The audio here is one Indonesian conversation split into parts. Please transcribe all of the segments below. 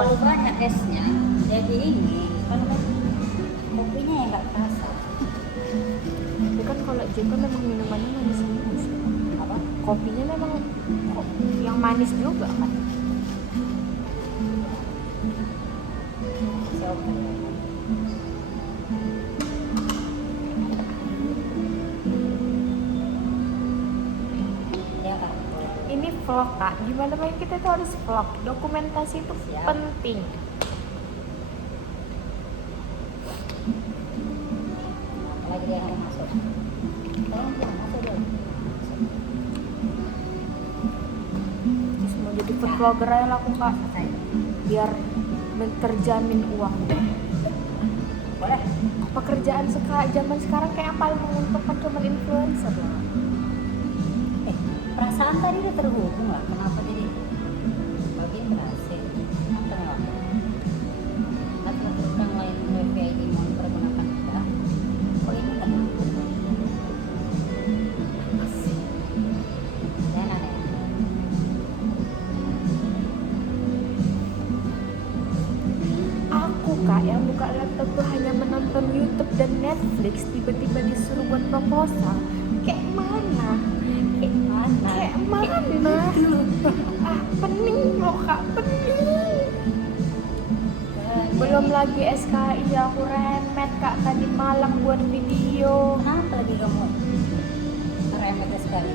terlalu banyak esnya, jadi ini kan kopinya yang nggak terasa. Tapi kan kalau J kan memang minumannya manis-manis. Apa? Kopinya memang yang manis juga kan. Masih oke. Ya kan. Ini vlog kak, gimana main kita tuh harus vlog. Dokumentasi itu Siap. penting. Apalagi dia yang masuk. Tolong dia masuk dulu. Terus mau jadi food vlogger aja lah aku kak, biar terjamin uang. Boleh. Pekerjaan zaman sekarang kayak yang paling menguntungkan cuma influencer lah. Perasaan tadi udah terhubung lah. Kenapa jadi bagian berhasil? Apa nggak? Atau terus yang lain wifi ID mau dipergunakan kita? Kok ini nggak? Ya aneh. Aku kak yang buka laptop tuh hanya menonton YouTube dan Netflix, tiba-tiba disuruh buat proposal. Kayak mana? Kayak mana? Kayak mana? Pening loh kak, pening. Belum lagi SKI aku remet kak tadi malam buat video. Kenapa lagi kamu remet sekali?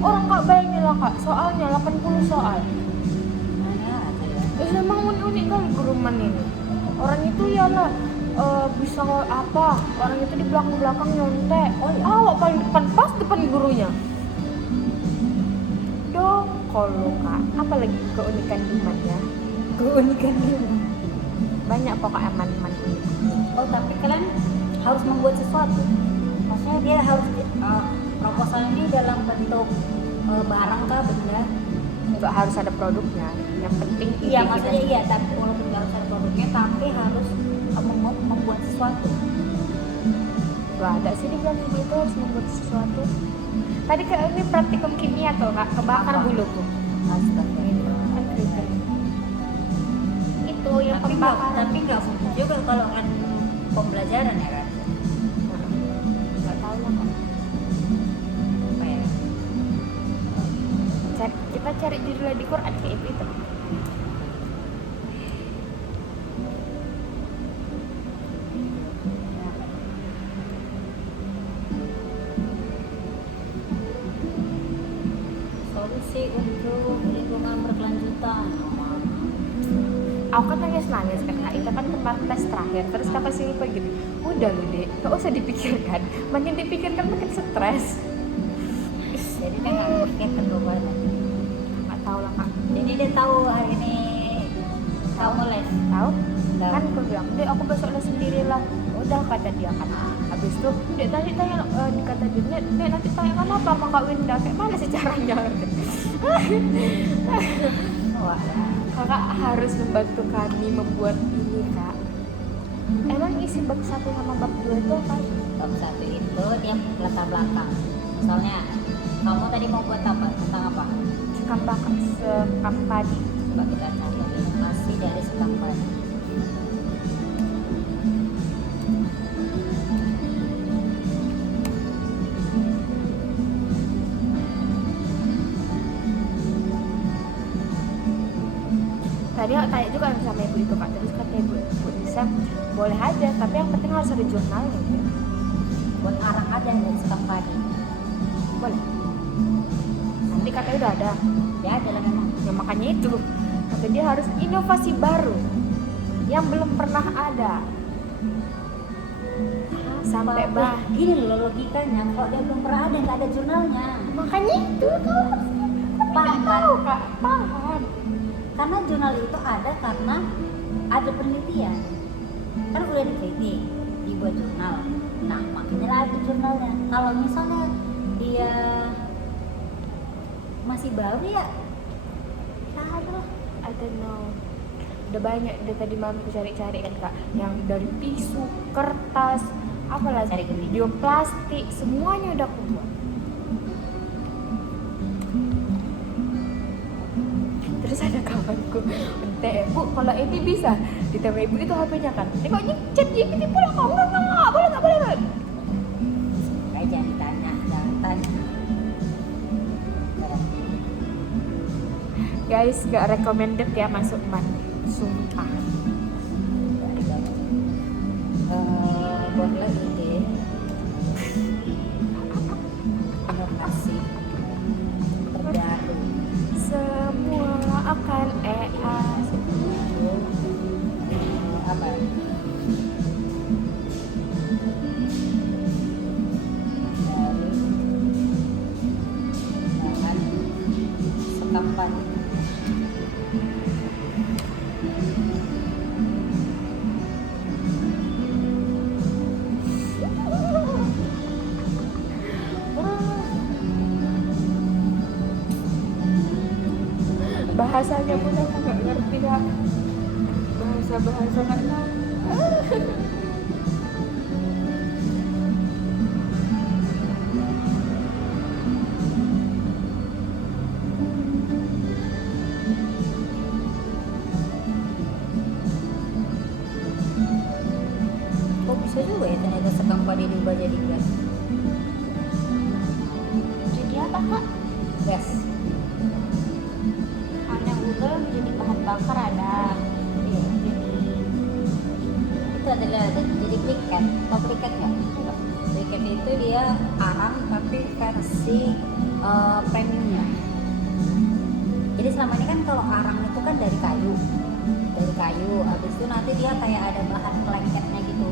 Orang kak bayangin lah kak, soalnya 80 soal. Mana aja ya? Terus emang unik kali guruman ini. Orang itu ya lah bisa apa? Orang itu di belakang nyontek. Oh ya? Awak paling depan, pas depan gurunya. Dong, kalau kak, apa lagi keunikan Iman ya? Keunikan dia. Banyak pokoknya man unik. Oh tapi kalian harus membuat sesuatu. Maksudnya dia harus proposal ini dalam bentuk barang kah benda? Nggak harus ada produknya. Yang penting Iya ide maksudnya kita. iya, tapi walaupun nggak harus ada produknya, tapi harus membuat sesuatu. Gak ada sih dibilang ibu itu harus membuat sesuatu. Tadi kayak ini praktikum kimia tuh kak, kebakar Apa? buluku. Astagfirullah. Kan kritik. Itu yang Tapi nggak, pembakaran. tapi nggak mungkin juga kalau kan pembelajaran ya kan? Nggak tahu lah kak. Apa ya? Kita cari judulnya di Quran kayak itu. Solusi untuk lingkungan berkelanjutan. Aku kan nangis kan kak, itu kan kemarin tes terakhir. Terus kata si Lupa gitu, udah lu dek, gak usah dipikirkan. Makin dipikirkan makin stres. Jadi dia nggak mikir kedua lagi. Nggak tahu lah kak. Jadi dia tahu hari ini kamu les. Tahu? Tahu. Kan aku bilang, dek aku besok les sendiri lah. Udah kata dia kan. Habis itu dek tanya dikata dia, dek nanti tanya kamu apa sama Kak Winda, kayak mana sih caranya? Wah. Kakak harus membantu kami membuat ini kak. Emang isi bab 1 sama bab 2 itu apa? Bab 1 itu dia latar belakang. Misalnya kamu tadi mau buat apa? Tentang apa? Sekam padi. Coba kita cari inovasi dari sekam padi. Tadi aku tanya juga sama ibu itu kak, terus kata ibu Nisa boleh aja, tapi yang penting harus ada jurnalnya. Buat arang aja dari sekam padi. Boleh. Nanti katanya udah ada. Ya ada lah memang. Ya makanya itu, kata dia harus inovasi baru yang belum pernah ada. Sampai gini loh logikanya, kalau dia belum pernah ada nggak ada jurnalnya. makanya itu tuh. Paham kan? Tahu kak, paham. Karena jurnal itu ada karena ada penelitian. Kan udah diteliti, dibuat jurnal. Nah, makanya lah ada jurnalnya. Kalau misalnya dia masih baru ya, lah. I don't know. Udah banyak udah tadi malam aku cari-cari kan kak, yang dari tisu, kertas, apalah Cari gini. bioplastik, semuanya udah aku buat. Terus ada kawanku TE, Bu, kalau ini bisa. Ditanya ibu itu HP-nya kan. Tengoknya chat GPT pula kok. Enggak, boleh. Kayak jangan ditanya. Guys, gak recommended ya masuk MAN. Sumpah. Buat lagi deh. Inovasi terbaru. Semua akan asik. Apa? Dari bahan sekampan. Bahasanya pun aku nggak ngerti kak. Bahasa nggak tahu. Kok bisa juga ya tenaga sekam padi diubah jadi gas? Jadi apa kak? Gas. Yang udah jadi bahan bakar ada. Iya. Jadi Itu adalah jadi briket. Tau briket nggak? Briket itu dia arang tapi versi premiumnya. Jadi selama ini kan kalau arang itu kan dari kayu. Habis itu nanti dia kayak ada bahan kelengketnya gitu.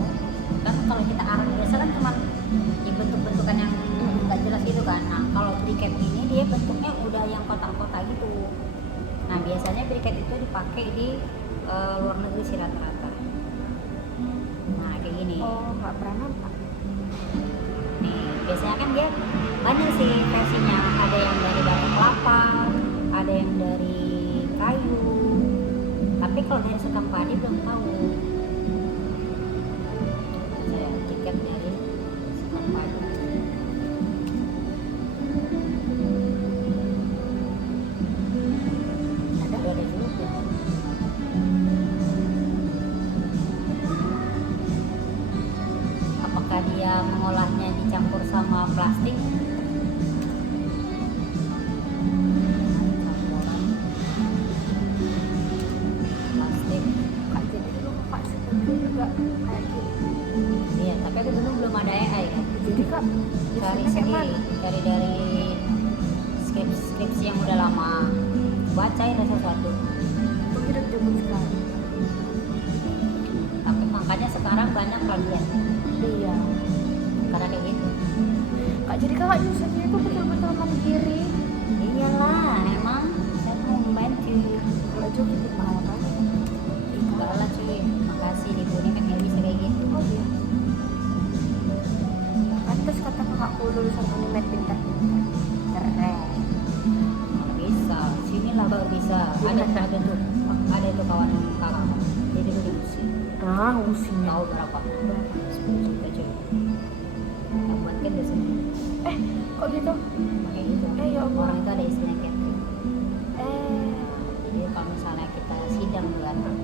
Kan kalau kita arang biasa kan cuma ya bentuk-bentukan yang nggak jelas gitu kan. Nah kalau briket ini dia bentuknya udah yang kotak-kotak gitu. Nah biasanya briket itu dipakai di luar negeri sih rata-rata. Nah kayak gini. oh nggak pernah nampak. Nih biasanya kan dia banyak sih versinya. Ada yang dari batu kelapa, ada yang dari kayu. Tapi kalau dari sekam padi belum tahu. Saya tiket dari sekam padi. Ada juga. Apakah dia mengolahnya dicampur sama plastik? Campuran plastik. Kak jadi dulu kak seperti juga kayak gitu. Iya, tapi itu dulu belum ada AI kan. Jadi kak Cari biasanya kayak sendiri, mana? cari dari skripsi yang udah lama. Bacain satu-satu. Itu hidup zaman sekarang. Tapi makanya sekarang banyak kalian Iya. karena kayak gitu. Kak jadi kakak nyusunnya itu betul-betul mandiri. Iyalah, emang saya mau membantu. Kalau juga itu mahal kan? Enggak lah cuy, makasih di Buni kan nggak bisa kayak gitu. Oh iya. Pantes kata kakakku lulusan Unimed pintar-pintar. Keren. Nggak bisa, sinilah baru bisa. Ada tuh kawan kakak. Jadi dulu di Usi. Ah, usinya. Tahu berapa? 10 juta cuy. Yang buat kan di sini. Kok gitu? Kayak gitu. Ya Allah. Orang itu ada istilah catering. Eh, Jadi kalau misalnya kita sidang bulan dan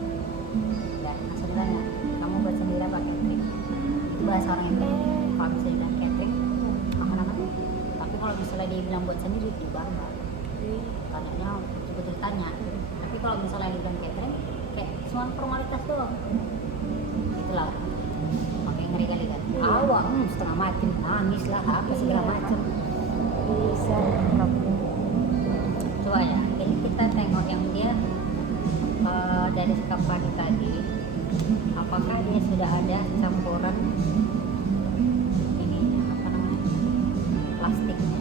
langsung ditanya, kamu buat sendiri apa catering? Itu bahasa orang itu. Kalau misalnya bilang catering, makan apa? Tapi kalau misalnya dia bilang buat sendiri, dia bangga. Tanyanya betul ditanya. Tapi kalau misalnya dia bilang catering, kayak cuma formalitas doang. Itulah. Makanya ngeri kali kan. Awak setengah mati, nangis lah, apa segala macam. bisa. Coba ya, ini kita tengok yang dia dari sekam padi tadi, apakah dia sudah ada campuran ini apa namanya plastiknya.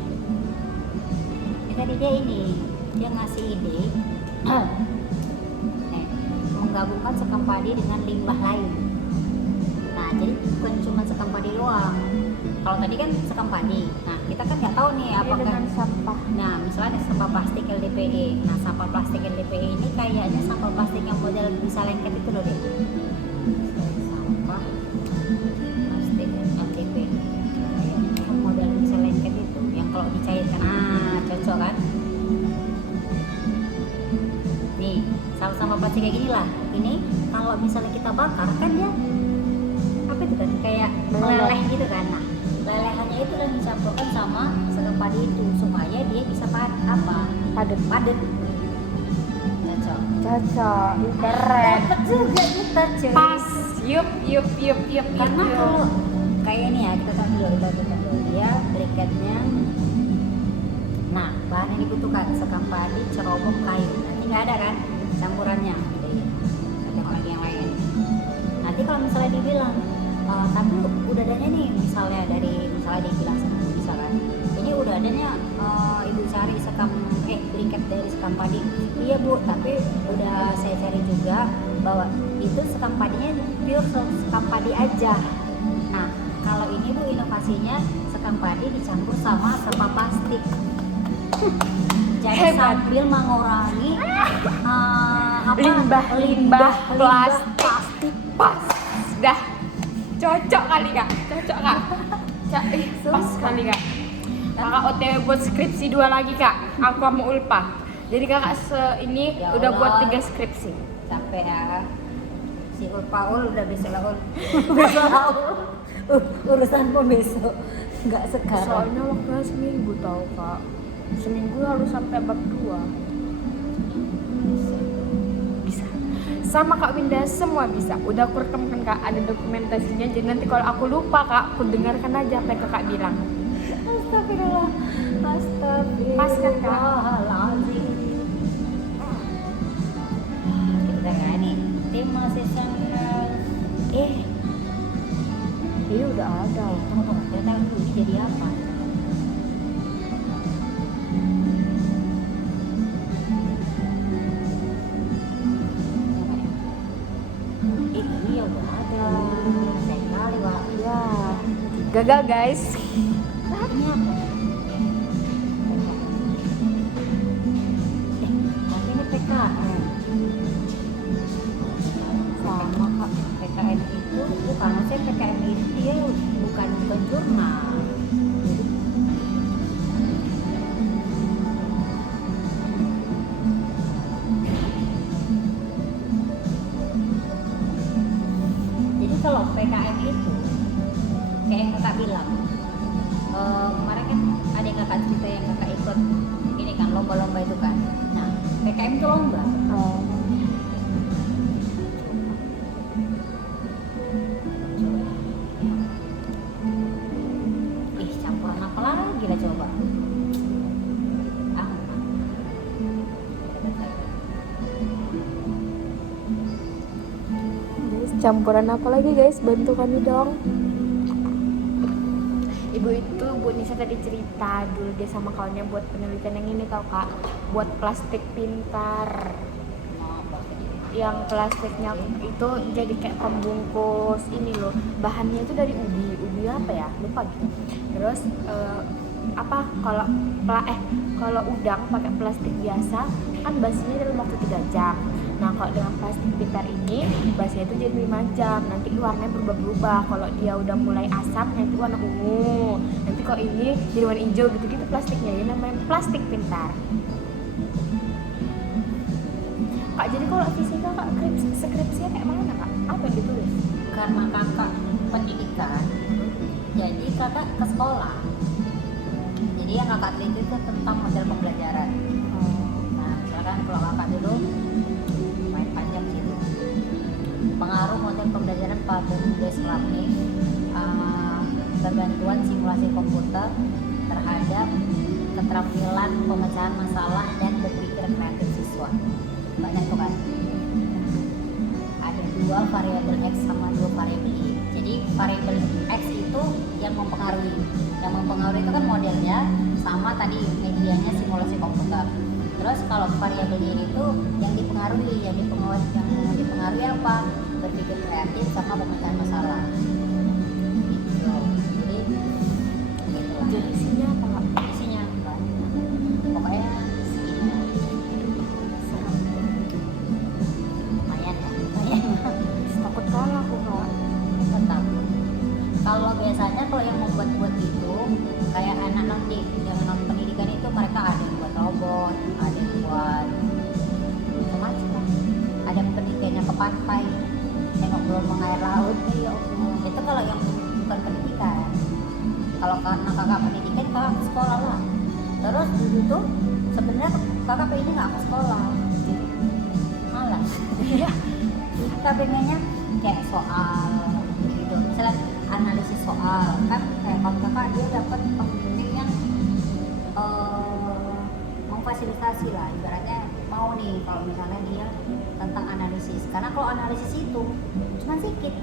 Ini tadi dia ngasih ide nih, menggabungkan sekam padi dengan limbah lain. Nah jadi bukan cuma sekam padi doang. Kalau tadi kan sekam padi, nah kita kan nggak tahu nih Ini apakah dengan sampah. nah, misalnya sampah plastik LDPE. Nah, sampah plastik LDPE ini kayaknya sampah plastik yang model bisa lengket itu loh deh. Sampah plastik LDPE. Kayaknya yang model bisa lengket itu, yang kalau dicairkan, cocok kan? Nih, sampah masih kayak gini lah. Ini kalau misalnya kita bakar kan dia apa itu kan kayak meleleh gitu kan. Nah, lelehannya itu yang dicampurkan sama sekam padi itu supaya dia bisa padat. Cocok, keren. Dapat juga kita cuy. Pas, yup. Karena kalau kayak ini ya kita tentukan dulu dia briketnya. Nah, bahan yang dibutuhkan sekam padi, cerobong, kayu. Nanti nggak ada kan campurannya. Jadi ada lagi yang lain. Nanti kalau misalnya dibilang, tapi udah adanya nih misalnya dibilang sama ibu misalkan, ini udah adanya ibu cari briket dari sekam padi. Iya bu, tapi udah saya cari juga bahwa itu sekam padinya pure sekam padi aja. Nah, kalau ini bu inovasinya sekam padi dicampur sama sampah plastik. Jadi Hebat. sambil mengurangi limbah plastik. Pas, dah. Cocok kali kak. Pas kali kak. Kakak OTW buat skripsi 2 lagi kak. Aku mau ulpah. Jadi kakak ini Ya udah buat Allah. 3 skripsi. Sampai ya si Paul udah besok lah besok urusan pun besok nggak sekarang. Soalnya waktunya seminggu tau kak. Seminggu harus sampai bab 2. Bisa. Sama Kak Winda semua bisa. Udah aku rekamkan kak, ada dokumentasinya. Jadi nanti kalau aku lupa kak, aku dengarkan aja apa yang kakak bilang. Astagfirullah. Pas kan, Kak? Astagfirullahaladzim. Kita nggak nih tim season Ini udah ada. tunggu kita tahu dulu ini jadi apa. Ini udah ada. Saya kali Wak. Ya, gagal guys. Ini apa? Tapi ini PKN. Sama Kak, PKN itu bukan maksudnya PKN itu dia bukan jurnal. Jadi kalau PKN itu kayak yang kakak bilang, kemarin kan ada yang kakak cerita yang kakak ikut ini kan lomba-lomba itu kan. Nah, PKM itu lomba. Oh. Campuran apa lagi lah coba. Guys, campuran apa lagi guys? Bantu kami dong. Ibu itu Bu Nisa tadi cerita dulu dia sama kawannya buat penelitian yang ini tau kak, buat plastik pintar. Yang plastiknya itu jadi kayak pembungkus ini loh, bahannya itu dari ubi apa ya, lupa gitu. Terus kalau udang pakai plastik biasa kan basinya dalam waktu 3 jam. Nah kalau dengan plastik pintar ini basinya itu jadi 5 jam, nanti warnanya berubah-berubah. Kalau dia udah mulai asam nanti warna ungu, nanti kalau ini jadi warna hijau gitu-gitu plastiknya, ini namanya plastik pintar. Kak, jadi kalau fisika kak skripsinya kayak mana kak? Apa yang ditulis? Karena kakak pendidikan, jadi kakak ke sekolah. Jadi yang kakak teliti itu tentang model pembelajaran. Nah, misalkan kalau kakak dulu main panjang sih itu. Pengaruh model pembelajaran pada base learning, kebantuan simulasi komputer terhadap keterampilan pemecahan masalah dan berpikir kreatif siswa. Banyak tuh kan. Ada 2 variabel X sama 2 variabel Y. Jadi variabel X itu yang mempengaruhi itu kan modelnya sama tadi medianya simulasi komputer. Terus kalau variabel Y itu yang dipengaruhi apa? Berpikir kreatif sama pemecahan masalah. Gitu. Jadi gitulah. Jadi isinya apa kak? Isinya banyak. Pokoknya isinya lumayan ya, lumayan. Takut kalah aku kak. Tetap. Kalau biasanya kalau yang membuat itu kayak anak nanti yang non pendidikan itu mereka ada yang buat robot, ada yang buat macam-macam, ada yang ke pantai, nengok gelombang air laut. Ya Allah, itu kalau yang bukan pendidikan. Kalau karena kakak pendidikan, kakak ke sekolah lah. Terus dulu tuh sebenarnya kakak pengennya nggak ke sekolah, malas. Iya. Kita pengennya kayak soal gitu, misalnya analisis soal kan, kayak kalau kakak dia dapat pembimbing yang memfasilitasi lah, ibaratnya mau nih kalau misalnya dia tentang analisis, karena kalau analisis itu cuma sedikit,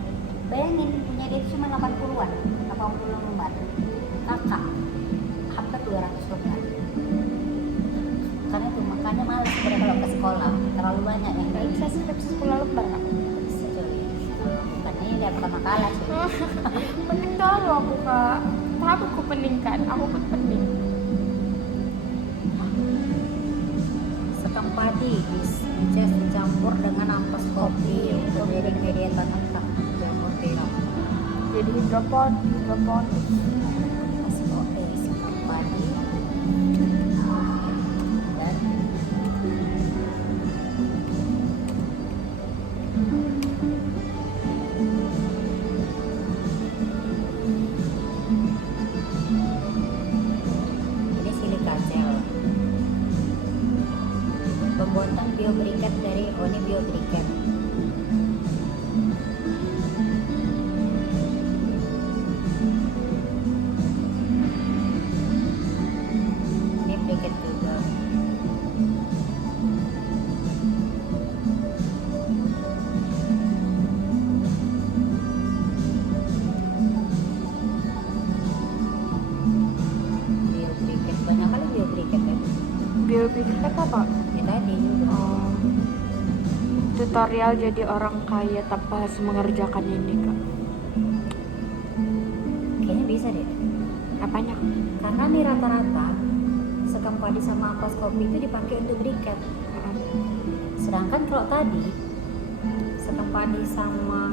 bayangin punya dia cuma 80-an 80 lembar, kakak hampir 200 lembar. Karena itu makanya malas sebenarnya kalau ke sekolah, terlalu banyak yang Nggak bisa skripsi 10 lembar Kak. bisa cuy. Bukan ini dia pertama kali cuy. Pening kali aku Kak. Tapi aku peningkan, aku pun pening. Sekam padi dicampur dengan ampas kopi untuk jadi media tanam jamur tiram. Jadi hidroponik. Ampas kopi, sekam padi dan ini silika gel. Pembuatan biobriket dari Oni Biobriket. Ini briket juga. Biobriket, banyak kali biobriket ya. Biobriket apa? Ya tadi juga. Tutorial jadi orang kaya tanpa harus mengerjakan ini Kak. Kayaknya bisa deh. Apanya? Karena nih rata-rata sekam padi sama ampas kopi itu dipakai untuk briket. Sedangkan kalau tadi sekam padi sama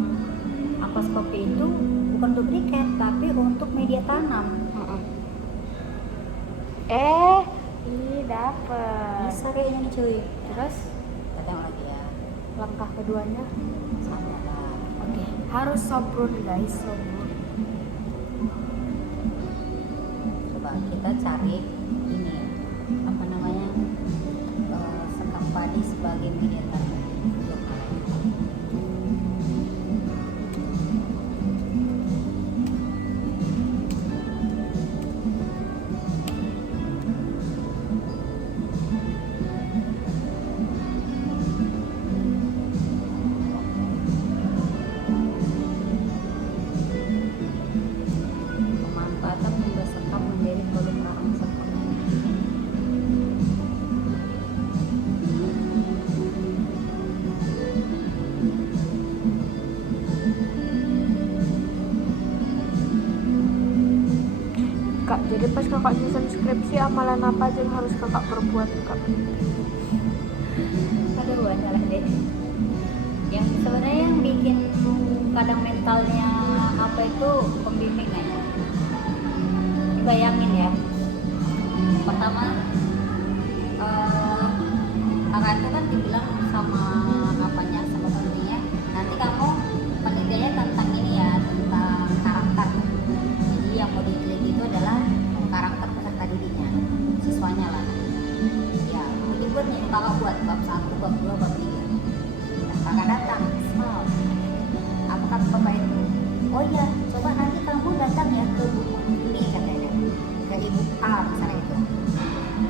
ampas kopi itu bukan untuk briket, tapi untuk media tanam. Ini dapet. Bisa kayaknya nih cuy. Terus Kita tengok lagi ya. langkah keduanya, Sama lah. oke, harus sobrun guys, sobrun. Coba kita cari ini apa namanya, sekam padi sebagai media tanam. Pemanfaatan limbah sekam menjadi volume rahang sekam. Kak, jadi pas kakak nyusun skripsi, amalan apa aja yang harus kakak perbuat Kak? Ada banyak lah deh. Yang sebenarnya yang bikin kadang mentalnya apa itu pembimbingannya. Bayangin ya. Pertama, kakak itu kan dibilang sama apanya, sama pembimbingnya, nanti kamu penelitiannya tentang ini ya, tentang karakter. Jadi yang mau diteliti itu adalah karakter peserta didiknya, siswanya lah. Ya, itu buat yang kakak buat bab 1, bab 2, bab 3. Nah, kakak datang, small. Apa kata bapak itu? Oh iya, coba nanti kamu datang ya ke buku ini katanya, ke ibu A misalnya itu.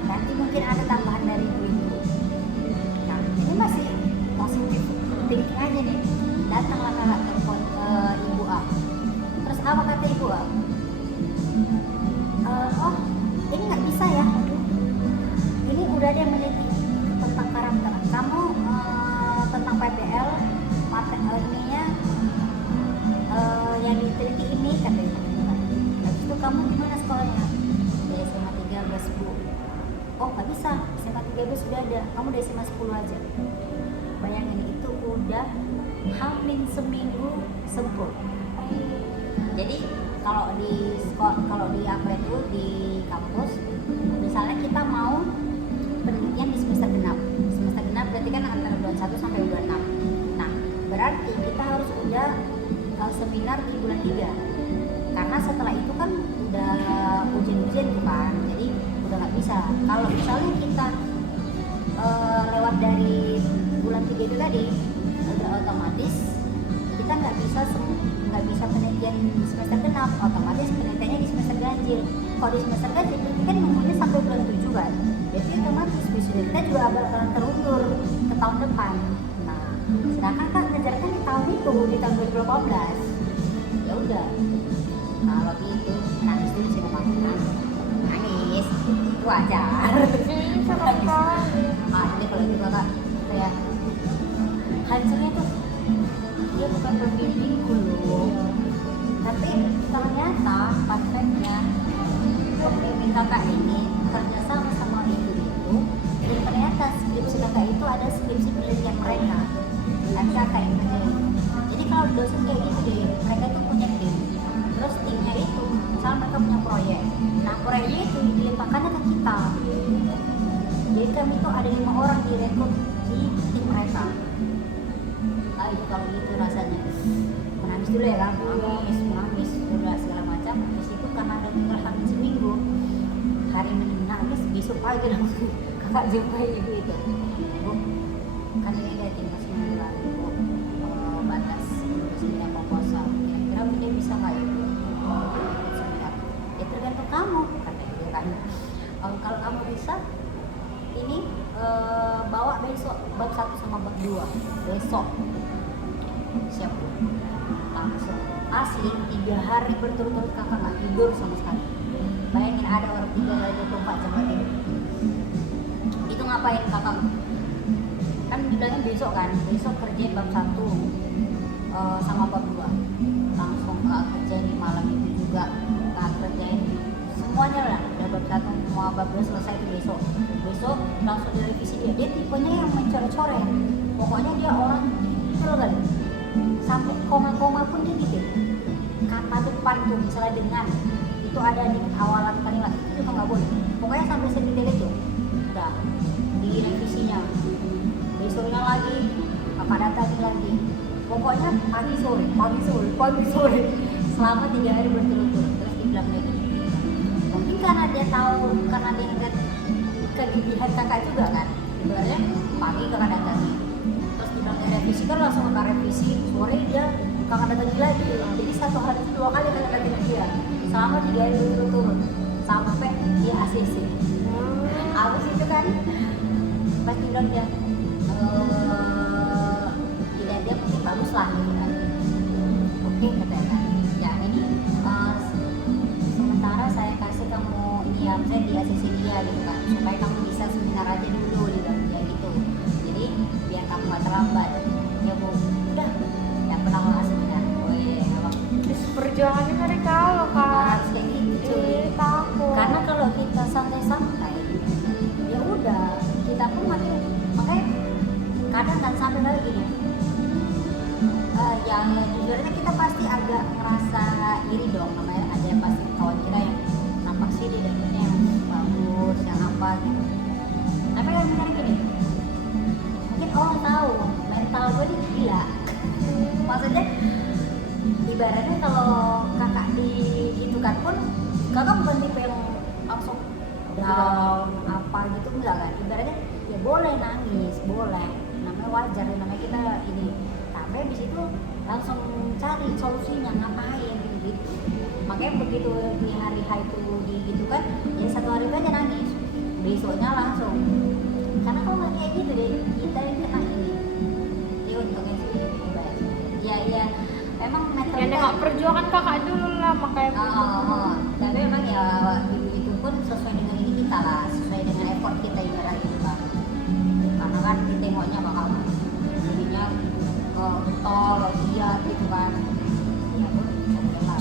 Nanti mungkin ada tambahan dari ibu itu. Nah, ini masih positif thinking aja nih. Datanglah kakak telepon ke ibu A. Terus apa kata ibu A? Oh, ini nggak bisa ya. Aduh, ini udah ada yang meneliti tentang karakter. Kamu tentang PBL, ininya yang diteliti ini katanya. Habis itu kamu gimana sekolahnya? Di SMA 13 Bu. Oh nggak bisa, SMA 13 sudah ada. Kamu di SMA 10 aja. Bayangin itu udah hampir seminggu sempur. Jadi kalau di sekolah, kalau di apa itu di kampus, misalnya kita mau penelitian di semester genap berarti kan antara bulan 1 sampai bulan 6. Nah, berarti kita harus udah seminar di bulan 3, karena setelah itu kan udah ujian tuh kan, jadi udah nggak bisa. Kalau misalnya kita lewat dari bulan 3 itu tadi, udah otomatis kita nggak bisa penelitian di semester genap, otomatis penelitiannya di semester ganjil. Kalau di semester ganjil berarti kan nunggunya sampai bulan 7 kan, berarti otomatis wisuda kita juga bakalan terundur ke tahun depan. Nah, sedangkan kan ngejarkan di tahun itu, di tahun 2018. Ya udah, kalau gitu nangis dulu sih, memang nangis itu wajar. Serem kali. Jadi kalau gitu kakak kayak hancurnya tuh dia bukan pembimbingku loh, tapi ternyata fun fact-nya pembimbing kakak ini kerja sama itu dan ternyata skripsi kakak itu ada skripsi penelitian mereka dan kakak yang ngerjain. Jadi kalau dosen kayak gitu deh, mereka tuh punya tim, terus timnya itu misalnya mereka punya proyek, nah proyeknya itu dilimpahkannya ke kita. Jadi kami tuh ada 5 orang direkrut di tim mereka. Itu kalau gitu rasanya menangis dulu ya kan, menangis udah segala macam. Habis itu karena ada tinggal hamil seminggu, hari ini nangis, besok pagi langsung kakak jumpai ibu itu, Bu, kan ini dia tinggal seminggu lagi Bu, batas seminar proposal, kira-kira dia bisa nggak ya Bu seminar? Ya tergantung kamu, kata dia kan. Kalau kamu bisa, ini bawa besok bab 1 sama bab 2 besok, siap Bu. Langsung asli 3 hari berturut-turut kakak nggak tidur sama sekali. Bayangin ada orang 3 hari 24 jam nggak tidur. Itu ngapain kakak? Kan bilangin besok kan, besok kerjain bab 1 sama bab 2. Langsung kak kerjain di malam itu juga, kak kerjain semuanya lah. Udah bab 1 semua bab 2 selesai itu besok langsung direvisi dia tipenya yang mencoret-coret. Pokoknya dia orang detail kali, sampai koma-koma pun dia bikin. Kata depan tuh misalnya dengan itu ada di awalan kalimat itu juga nggak boleh, pokoknya sampai sedetail itu udah direvisinya. Besoknya lagi apa data lagi, pokoknya pagi sore selama 3 hari berturut-turut. Terus dibilang lagi mungkin karena dia tahu, karena dia ngeliat kegigihan kakak juga kan, sebenarnya pagi kakak datangin, terus dibilang revisi kan langsung kakak revisi, sore dia kakak datangin lagi. Jadi 1 hari itu 2 kali kakak datangin dia selama 3 hari berturut-turut sampai dia ACC. Abis itu kan pas dibilang dia dia mungkin bagus lah gitu kan. Oke katanya kan, ya ini sementara saya kasih kamu ini ya, saya di ACC dia gitu kan, supaya kamu bisa seminar aja dulu gitu ya gitu. Jadi biar kamu gak terlambat ya Bu. Udah ya pernah mau seminar. Perjuangannya dari kalau kak Harus kayak gitu cuy. Takut. Karena kalau kita santai-santai ya udah kita pun makanya kadang kan sampai lagi gini yang jujurnya kita pasti agak ngerasa iri dong, namanya ada yang pasti kawan kita yang nampak sih dia dapetnya yang bagus, yang apa gitu. Tapi kan benar gini, mungkin orang tahu mental gue ini gila. Maksudnya ibaratnya kalau kakak digitukan pun kakak bukan tipe yang langsung down apa gitu, enggak kan. Ibaratnya ya boleh nangis, boleh, namanya wajar, namanya kita ini. Tapi habis itu langsung cari solusinya ngapain gitu. Makanya begitu di hari H itu digitukan, ya 1 hari itu aja nangis, besoknya langsung. Karena kalau nggak kayak gitu deh, kita yang kena ini. Ya untungnya sih ya emang mental ya nengok perjuangan kakak dulu lah, makanya tapi memang ya itu pun sesuai dengan ini kita lah, sesuai dengan effort kita ibaratnya kita. Karena kan ditengoknya bakal ininya tol lihat gitu kan ya,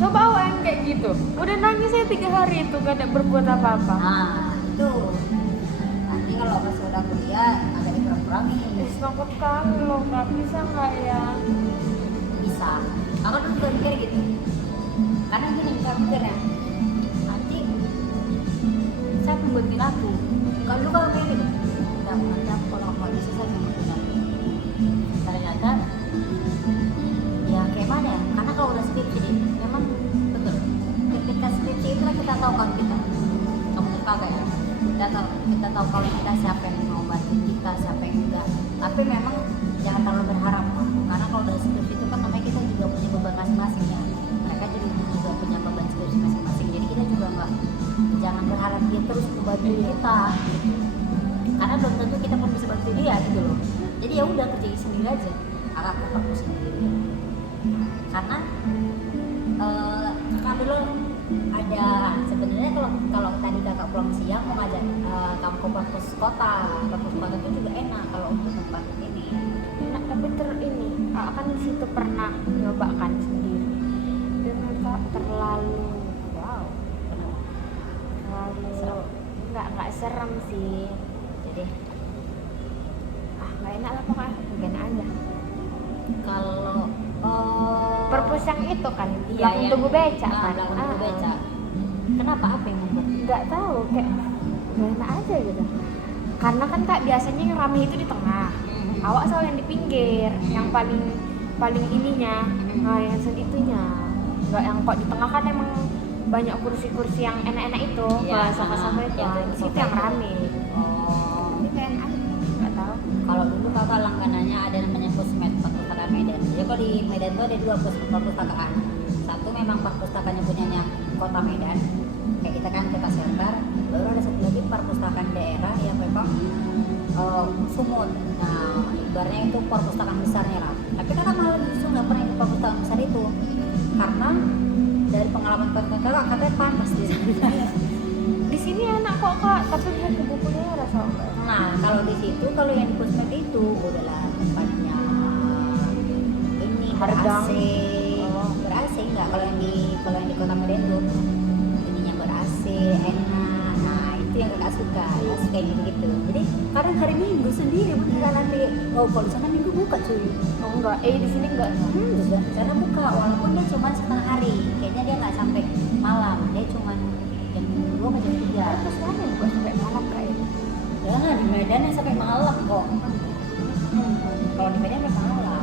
coba awan kayak gitu udah nangis saya 3 hari itu gak ada berbuat apa-apa. Nah itu nanti kalau pas udah kuliah agak dikurang-kurangin. Takut kali loh, nggak bisa nggak ya? Bisa. Aku tuh juga mikir gitu. Karena gini bisa mikirnya, nanti saya pembantuin aku. Kalau dulu kalau kayak gitu, nanti aku kalau nggak bisa saya pembantuin aku. Ternyata tahu kan kamu kakak ya, kita tahu kalau kita siapa yang mau bantu kita, siapa yang enggak. Tapi memang jangan terlalu berharap, karena kalau dari skripsi itu kan namanya kita juga punya beban masing-masing ya. Mereka juga punya beban skripsi masing-masing. Jadi kita juga jangan berharap dia terus membantu kita, gitu. Karena belum tentu kita pun bisa bantu dia gitu loh. Jadi ya udah kerjain sendiri aja, aku fokus sendiri. Karena kakak dulu ada sebenarnya kalau tadi kakak pulang siang mau ngajak kamu ke perpus kota itu juga enak kalau untuk tempat ini. Nah, tapi ini kan di situ pernah nyoba kan sendiri. Dan mereka terlalu serem. Nggak serem sih. Jadi nggak enak lah pokoknya, mungkin aja. Kalau perpus yang itu kan, iya, yang tunggu beca kan. Tunggu beca. Kenapa, apa yang membuat? Nggak tahu, kayak nggak enak aja gitu. Karena kan kak biasanya yang rame itu di tengah, awak selalu yang di pinggir, yang paling ininya, yang seditunya. Nggak yang kok di tengah kan emang banyak kursi-kursi yang enak-enak itu, sama-sama itu. Di situ yang rame. Ini kayak enak, nggak tahu. Kalau dulu kakak langganannya ada namanya Pusmet, perpustakaan Medan. Jadi kalau di Medan itu ada 2 perpustakaan. Satu memang perpustakaannya punyanya Kota Medan, kayak kita kan Kota Center. Baru ada satu lagi perpustakaan daerah yang memang Sumut. Nah, ibaratnya itu perpustakaan besarnya lah. Tapi kakak malah justru nggak pernah ke perpustakaan besar itu, karena dari pengalaman kakak katanya panas di sana. Di sini enak kok kak, tapi buku-bukunya rasa enggak. Nah, kalau di situ, kalau yang di Pusmet itu udahlah tempatnya ini Hardang. ber-AC enggak. Kalau yang di Kota Medan tuh ininya ber-AC, enak. Nah, itu yang kakak suka yang gitu. Jadi kadang hari Minggu sendiri pun kita nanti kalau di sana Minggu buka cuy. Oh enggak, di sini enggak. Juga karena buka, walaupun dia cuma setengah hari, kayaknya dia nggak sampai malam, dia cuma jam 2 ke jam 3. Terus mana buat sampai malam kayak? Jangan di Medan yang sampai malam kok. Kalau di Medan sampai malam,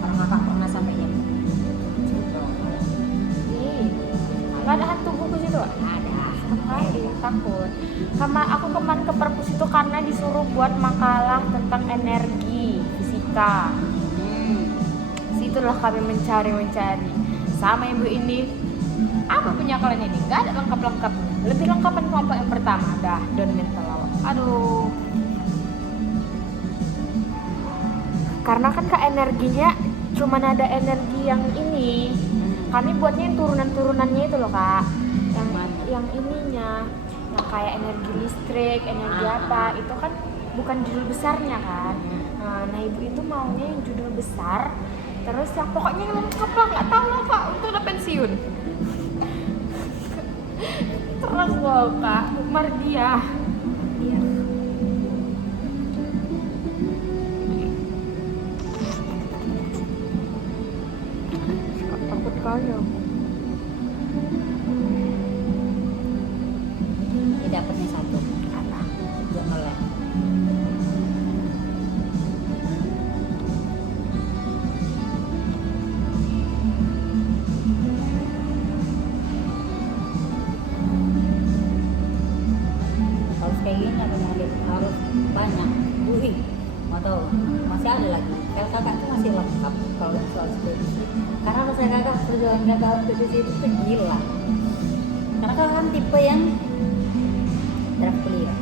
orang kakak pernah sampai jam. Nggak ada hantu buku situ? Ada. Takut. Aku kemarin ke perpus itu karena disuruh buat makalah tentang energi fisika. Situlah kami mencari sama ibu ini. Apa punya kalian ini? Nggak ada lengkap. Lebih lengkapan kelompok yang pertama. Dah, don't mental awak. Aduh. Karena kan kak energinya cuman ada energi yang ini. Kami buatnya yang turunan-turunannya itu loh kak. Yang ininya, yang kayak energi listrik, energi apa, itu kan bukan judul besarnya kan. Nah ibu itu maunya yang judul besar, terus yang pokoknya yang lengkap lah, nggak tahu lah kak, untuk udah pensiun. Terus loh kak, Mardia. Iya. Takut kali aku. Dapatnya 1 apa? Jurnalnya. Harus kayak gini harus banyak. Mau tahu? Masih ada lagi. Kalau kakak tuh masih lengkap kalau soal skripsi. Karena masa kakak perjuangan kakak untuk di situ tuh gila. Karena kakak kan tipe yang draft kuliah.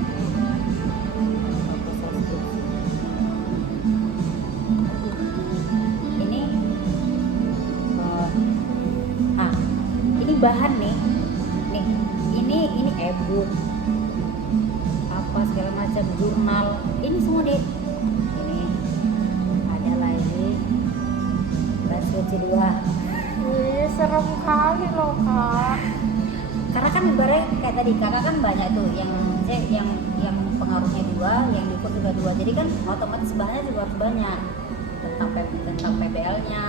Ini bahan nih, ini e-book, apa segala macam jurnal, ini semua deh. Ini ada lagi bahasa C2. Serem kali loh kak. Karena kan ibaratnya kayak tadi kakak kan banyak tuh yang pengaruhnya 2, yang diukur juga 2, jadi kan otomatis bahannya juga harus banyak tentang PBL-nya,